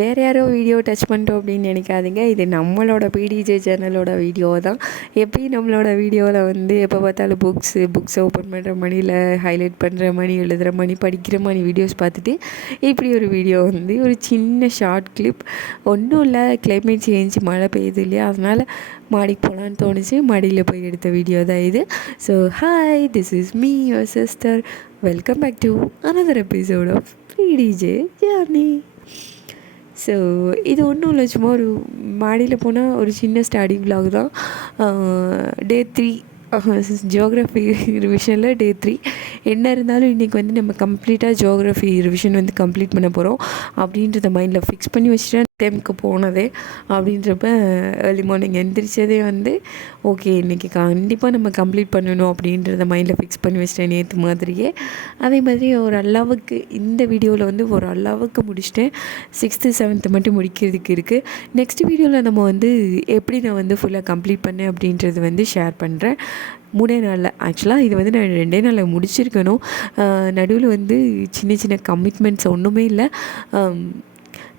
வேறு யாரோ video touch பண்ணிட்டோம் அப்படின்னு நினைக்காதீங்க. இது நம்மளோட பிடிஜே சேனலோட வீடியோ தான். எப்பயும் நம்மளோட வீடியோவில் வந்து எப்போ பார்த்தாலும் புக்ஸ் ஓப்பன் பண்ணுற மணியில் ஹைலைட் பண்ணுற மணி, எழுதுகிற மணி, படிக்கிற மணி வீடியோஸ் பார்த்துட்டு இப்படி ஒரு வீடியோ வந்து ஒரு சின்ன ஷார்ட் கிளிப். ஒன்றும் இல்லை, கிளைமேட் சேஞ்ச், மழை பெய்யுது இல்லையா, அதனால் மாடிக்கு போகலான்னு தோணுச்சு. மாடியில் போய் எடுத்த வீடியோ தான் இது. So hi, this is me your sister. Welcome back to another episode of PTJ journey. So இது ஒன்றும் இல்லை, சும்மா ஒரு மாடியில் போனால் ஒரு சின்ன ஸ்டடி விலாக் தான். டே 3 ஜியோகிராஃபி ரிவிஷனில் டே 3. என்ன இருந்தாலும் இன்றைக்கி வந்து நம்ம கம்ப்ளீட்டாக ஜியோகிராஃபி ரிவிஷன் வந்து கம்ப்ளீட் பண்ண போகிறோம் அப்படின்றத மைண்டில் ஃபிக்ஸ் பண்ணி வச்சுட்டேன். டைமுக்கு போனதே அப்படின்றப்ப ஏர்லி மார்னிங் எந்திரிச்சதே வந்து ஓகே இன்றைக்கி கண்டிப்பாக நம்ம கம்ப்ளீட் பண்ணணும் அப்படின்றத மைண்டில் ஃபிக்ஸ் பண்ணி வச்சிட்டேன் நேற்று மாதிரியே. அதே மாதிரி ஒரு அளவுக்கு இந்த வீடியோவில் வந்து ஒரு அளவுக்கு முடிச்சிட்டேன். 6th 7th மட்டும் முடிக்கிறதுக்கு இருக்குது. நெக்ஸ்ட் வீடியோவில் நம்ம வந்து எப்படி நான் வந்து ஃபுல்லாக கம்ப்ளீட் பண்ணேன் அப்படின்றது வந்து ஷேர் பண்ணுறேன். 3 நாளில் ஆக்சுவலாக இது வந்து நான் 2 நாளில் முடிச்சிருக்கணும். நடுவில் வந்து சின்ன சின்ன கமிட்மெண்ட்ஸ் ஒன்றுமே இல்லை.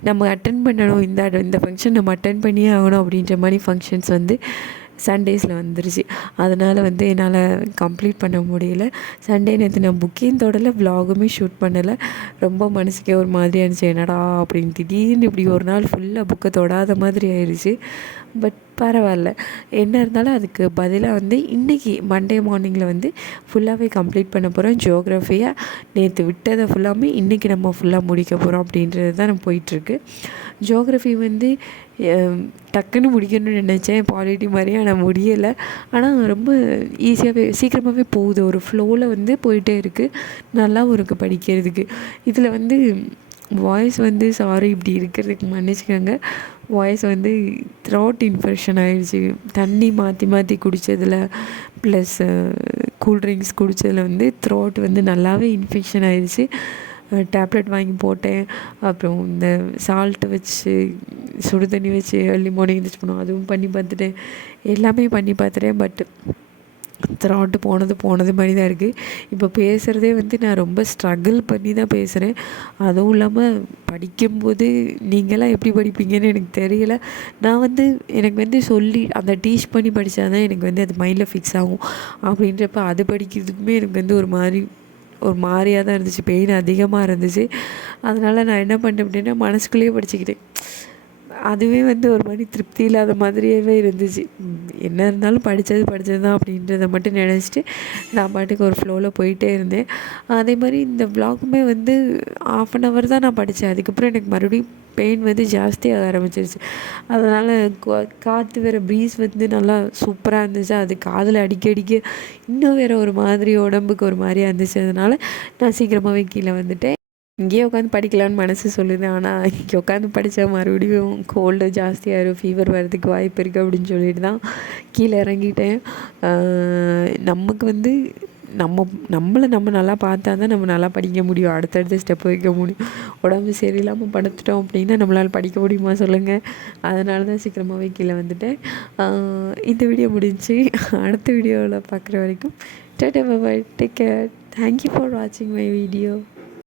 நம்ம அட்டன் பண்ணணும், இந்த ஃபங்க்ஷன் நம்ம அட்டன் பண்ணியே ஆகணும் அப்படின்ற மாதிரி ஃபங்க்ஷன்ஸ் வந்து சண்டேஸில் வந்துருச்சு. அதனால் வந்து என்னால் கம்ப்ளீட் பண்ண முடியல. சண்டே நேற்று நான் புக்கையும் தொடலை, விலாகுமே ஷூட் பண்ணலை. ரொம்ப மனசுக்கே ஒரு மாதிரியாக இருந்துச்சு, என்னடா அப்படின்னு திடீர்னு இப்படி ஒரு நாள் ஃபுல்லாக புக்கை தொடாத மாதிரி ஆயிடுச்சு. பட் பரவாயில்ல, என்ன இருந்தாலும் அதுக்கு பதிலாக வந்து இன்றைக்கி மண்டே மார்னிங்கில் வந்து ஃபுல்லாகவே கம்ப்ளீட் பண்ண போகிறோம். ஜியோகிராஃபியாக நேற்று விட்டதை ஃபுல்லாமே இன்றைக்கி நம்ம ஃபுல்லாக முடிக்க போகிறோம் அப்படின்றது தான் நம்ம போயிட்டுருக்கு. ஜியோகிராஃபி வந்து டக்குன்னு முடிக்கணும்னு நினச்சேன், பாலிட்டி மாதிரி. ஆனால் முடியலை. ஆனால் ரொம்ப ஈஸியாகவே சீக்கிரமாகவே போகுது, ஒரு ஃப்ளோவில் வந்து போயிட்டே இருக்குது. நல்லாவும் இருக்குது படிக்கிறதுக்கு. இதில் வந்து வாய்ஸ் வந்து சாரி இப்படி இருக்கிறதுக்கு மன்னிச்சுக்கோங்க. வாய்ஸ் வந்து த்ரோட் இன்ஃபெக்ஷன் ஆகிடுச்சு. தண்ணி மாற்றி மாற்றி குடித்ததில் ப்ளஸ் கூல்ட்ரிங்க்ஸ் குடித்ததில் வந்து த்ரோட் வந்து நல்லாவே இன்ஃபெக்ஷன் ஆகிடுச்சு. டேப்லெட் வாங்கி போட்டேன். அப்புறம் இந்த சால்ட்டு வச்சு சுடு தண்ணி வச்சு ஏர்லி மார்னிங் எழுந்திரிச்சு போனோம், அதுவும் பண்ணி பார்த்துட்டேன். எல்லாமே பண்ணி பார்த்துட்டேன். பட் த்ராட்டு போனது மாதிரி தான் இருக்குது. இப்போ பேசுகிறதே வந்து நான் ரொம்ப ஸ்ட்ரகிள் பண்ணி தான் பேசுகிறேன். அதுவும் இல்லாமல் படிக்கும்போது நீங்களாம் எப்படி படிப்பீங்கன்னு எனக்கு தெரியல. நான் வந்து எனக்கு வந்து சொல்லி அந்த டீச் பண்ணி படித்தா தான் எனக்கு வந்து அது மைண்டில் ஃபிக்ஸ் ஆகும். அப்படின்றப்ப அது படிக்கிறதுக்குமே எனக்கு வந்து ஒரு மாதிரியாக தான் இருந்துச்சு, பெயின் அதிகமாக இருந்துச்சு. அதனால் நான் என்ன பண்ணேன் அப்படின்னா மனசுக்குள்ளேயே படிச்சுக்கிட்டேன். அதுவே வந்து ஒரு மாதிரி திருப்தி இல்லாத மாதிரியே இருந்துச்சு. என்ன இருந்தாலும் படித்தது தான் அப்படின்றத மட்டும் நினச்சிட்டு நான் பாட்டுக்கு ஒரு ஃப்ளோவில் போயிட்டே இருந்தேன். அதே மாதிரி இந்த விலாகுமே வந்து 1/2 hour தான் நான் படித்தேன். அதுக்கப்புறம் எனக்கு மறுபடியும் பெயின் வந்து ஜாஸ்தியாக ஆரம்பிச்சிருச்சு. அதனால் காற்று வேறு ப்ரீஸ் வந்து நல்லா சூப்பராக இருந்துச்சு. அது காதில் அடிக்க இன்னும் வேறு ஒரு மாதிரி உடம்புக்கு ஒரு மாதிரியாக இருந்துச்சு. அதனால் நான் சீக்கிரமாகவே கீழே வந்துட்டேன். இங்கேயே உட்காந்து படிக்கலான்னு மனசு சொல்லுது. ஆனால் இங்கே உட்காந்து படித்தா மறுபடியும் கோல்டு ஜாஸ்தியாகிடும், ஃபீவர் வர்றதுக்கு வாய்ப்பு இருக்குது அப்படின்னு சொல்லிட்டு தான் கீழே இறங்கிட்டேன். நமக்கு வந்து நம்மளை நம்ம நல்லா பார்த்தா தான் நம்ம நல்லா படிக்க முடியும், அடுத்தடுத்த ஸ்டெப் வைக்க முடியும். உடம்பு சரியில்லாமல் படுத்துட்டோம் அப்படின்னா நம்மளால் படிக்க முடியுமா சொல்லுங்கள். அதனால தான் சீக்கிரமாகவே கீழே வந்துட்டேன். இந்த வீடியோ முடிஞ்சு அடுத்த வீடியோவில் பார்க்குற வரைக்கும் டாடா பாய், டேக் கேர். தேங்க்யூ ஃபார் வாட்சிங் மை வீடியோ.